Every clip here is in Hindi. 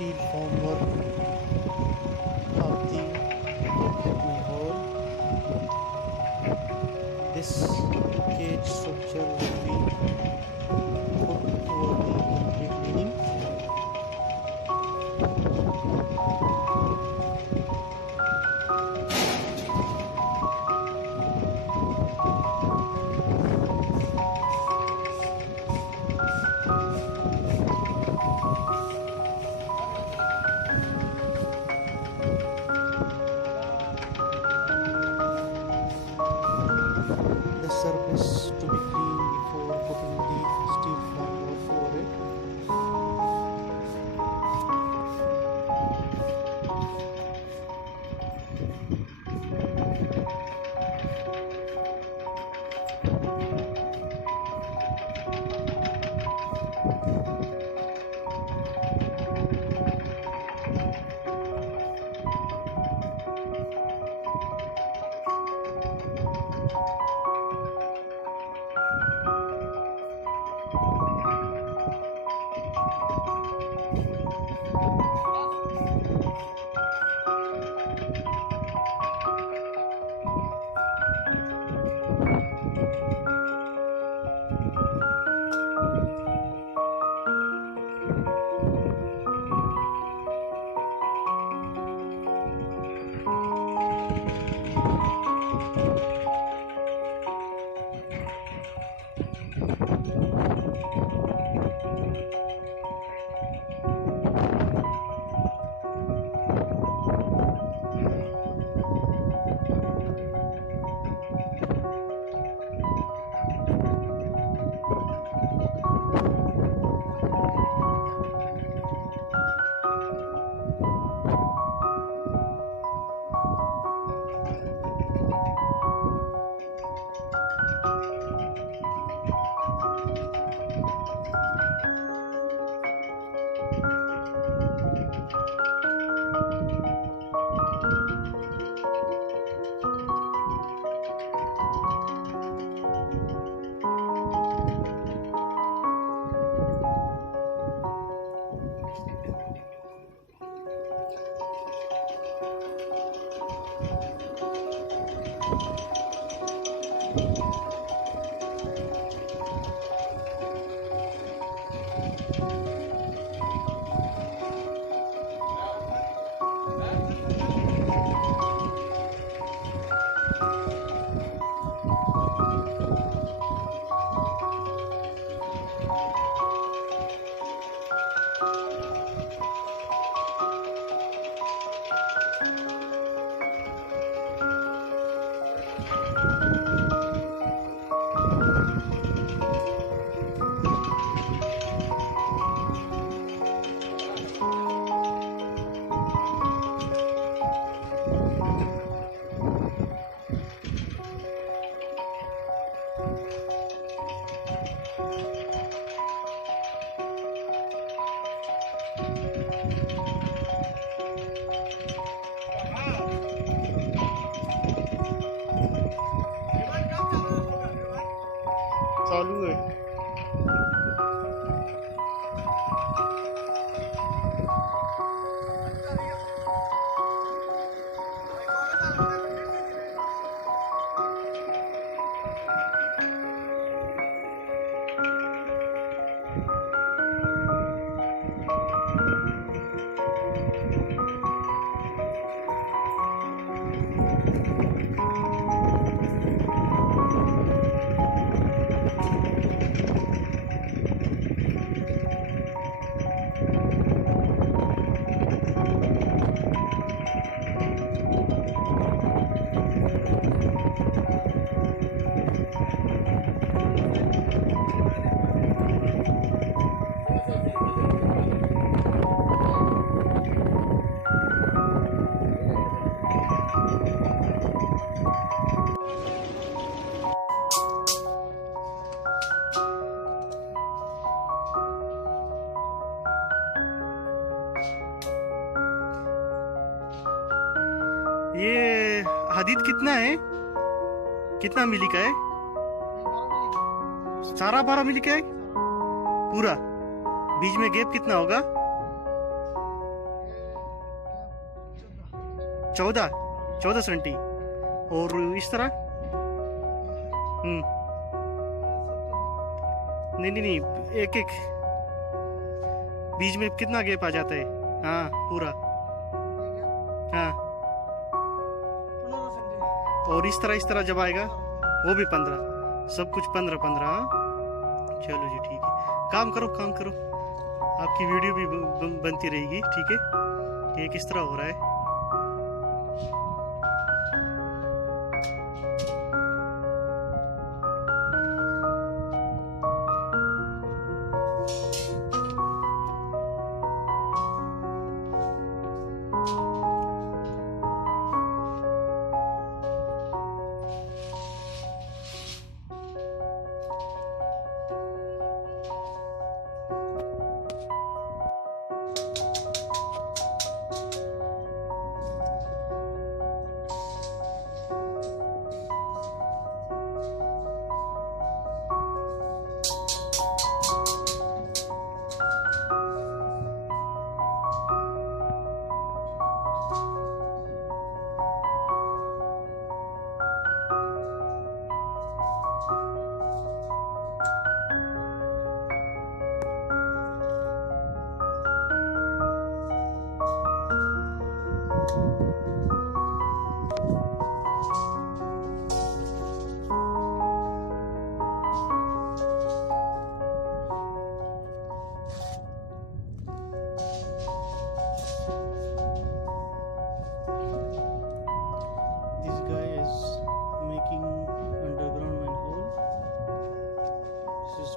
steel formwork of the manhole. This cage structure will be put over the complete cleaning. The surface to be cleaned before putting the steel formwork over it. चालू है। ये हदीद कितना है, कितना मिली का है? 12 मिली का है पूरा। बीच में गैप कितना होगा? 14 सेंटी। और इस तरह नहीं नहीं नहीं, एक एक बीच में कितना गैप आ जाता है? हाँ पूरा। हाँ, और इस तरह जब आएगा वो भी 15, सब कुछ 15-15। हाँ चलो जी ठीक है, काम करो काम करो, आपकी वीडियो भी बनती रहेगी। ठीक है, ये किस तरह हो रहा है।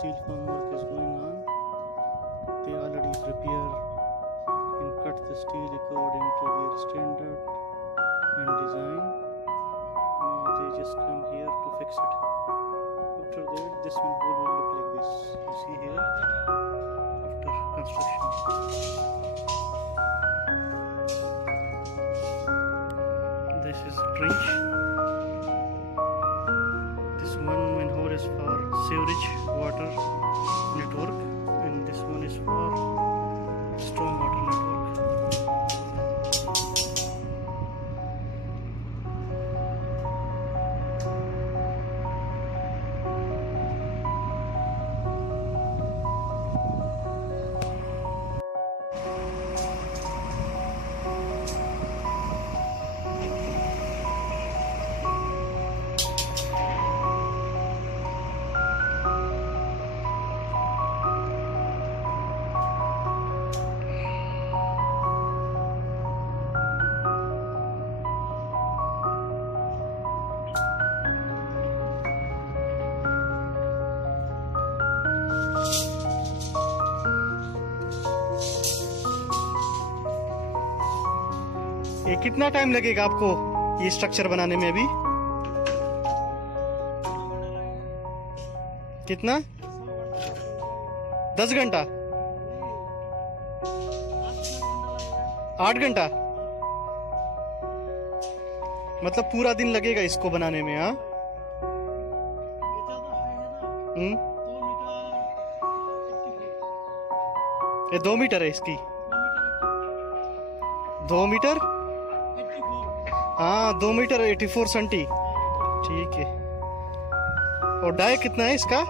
Steel formwork is going on. They already prepare and cut the steel according to their standard and design. Now they just come here to fix it. After that, this manhole will look like this. You see here, after construction. This is trench. This one manhole is for sewerage water network, and this one is for storm water network. ये कितना टाइम लगेगा आपको ये स्ट्रक्चर बनाने में? अभी कितना? 10 घंटा? 8 घंटा? मतलब पूरा दिन लगेगा इसको बनाने में? हाँ ये 2 मीटर है इसकी? 2 मीटर? हाँ 2 मीटर 84 सेंटी। ठीक है। और डाई कितना है इसका?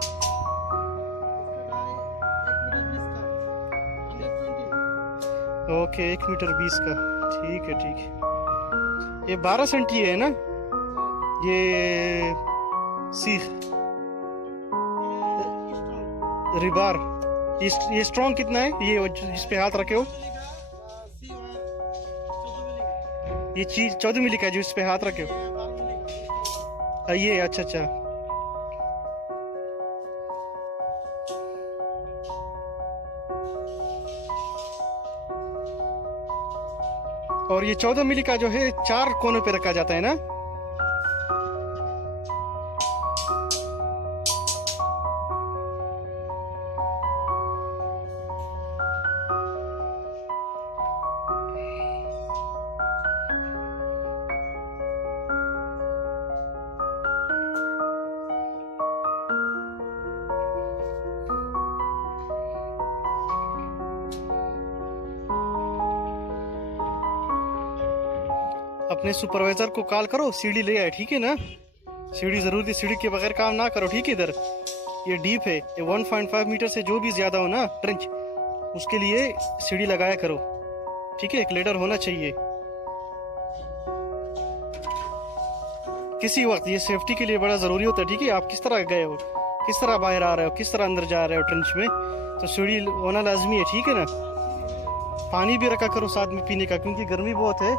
ओके 1 मीटर 20 का। ठीक है ठीक है। ये 12 सेंटी है ना ये? सी रिबार। ये स्ट्रॉन्ग कितना है ये जिस पे हाथ रखे हो? ये चीज 14 मिली का है जो इस पे हाथ रखे हो? ये अच्छा अच्छा। और ये 14 मिली का जो है 4 कोनों पे रखा जाता है ना? अपने सुपरवाइजर को कॉल करो, सीढ़ी ले आए, ठीक है ना? सीढ़ी जरूरी थी, सीढ़ी के बगैर काम ना करो, ठीक है? इधर ये डीप है, ये 1.5 मीटर से जो भी ज्यादा हो ना ट्रेंच, उसके लिए सीढ़ी लगाया करो, ठीक है? एक लेडर होना चाहिए किसी वक्त, ये सेफ्टी के लिए बड़ा जरूरी होता है, ठीक है? आप किस तरह गए हो, किस तरह बाहर आ रहे हो, किस तरह अंदर जा रहे हो ट्रेंच में, तो सीढ़ी होना लाजमी है, ठीक है ना? पानी भी रखा करो साथ में पीने का, क्योंकि गर्मी बहुत है।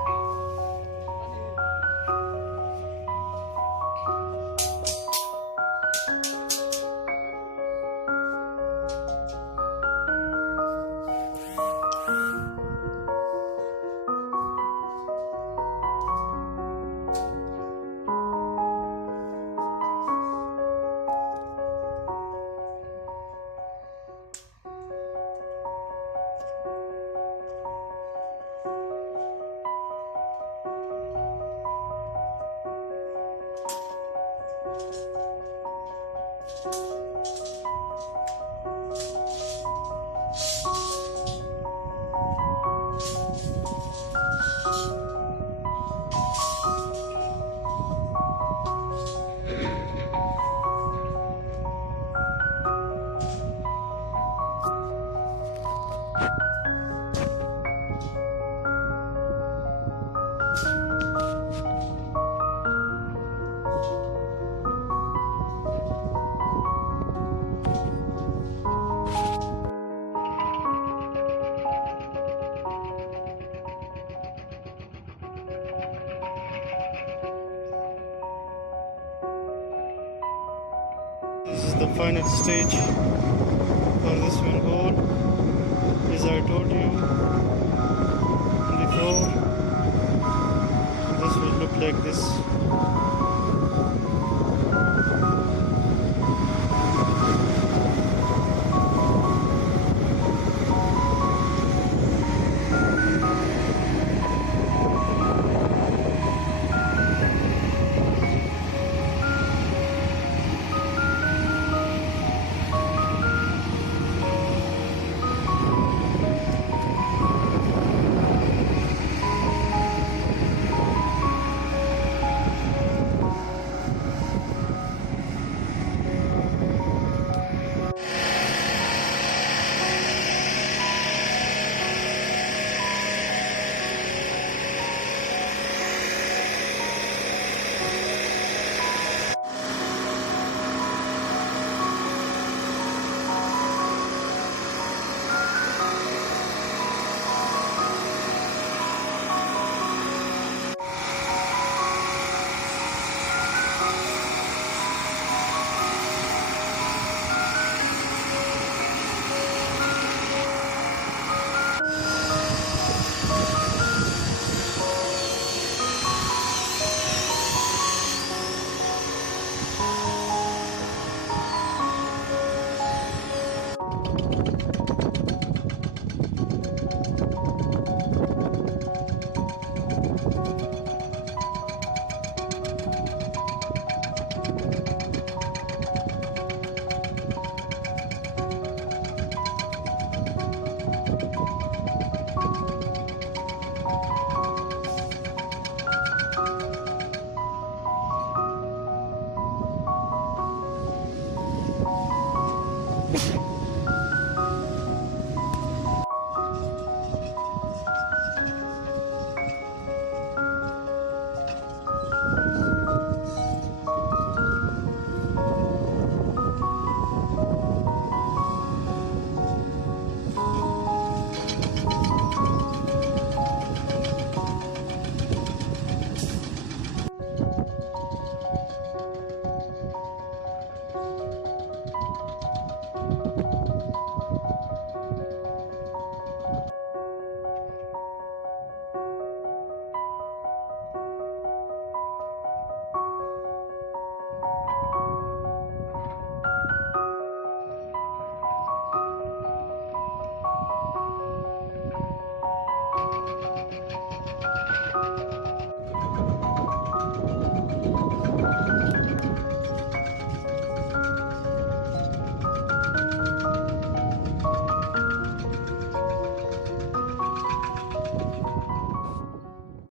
This is the final stage for this manhole. As I told you before, this will look like this.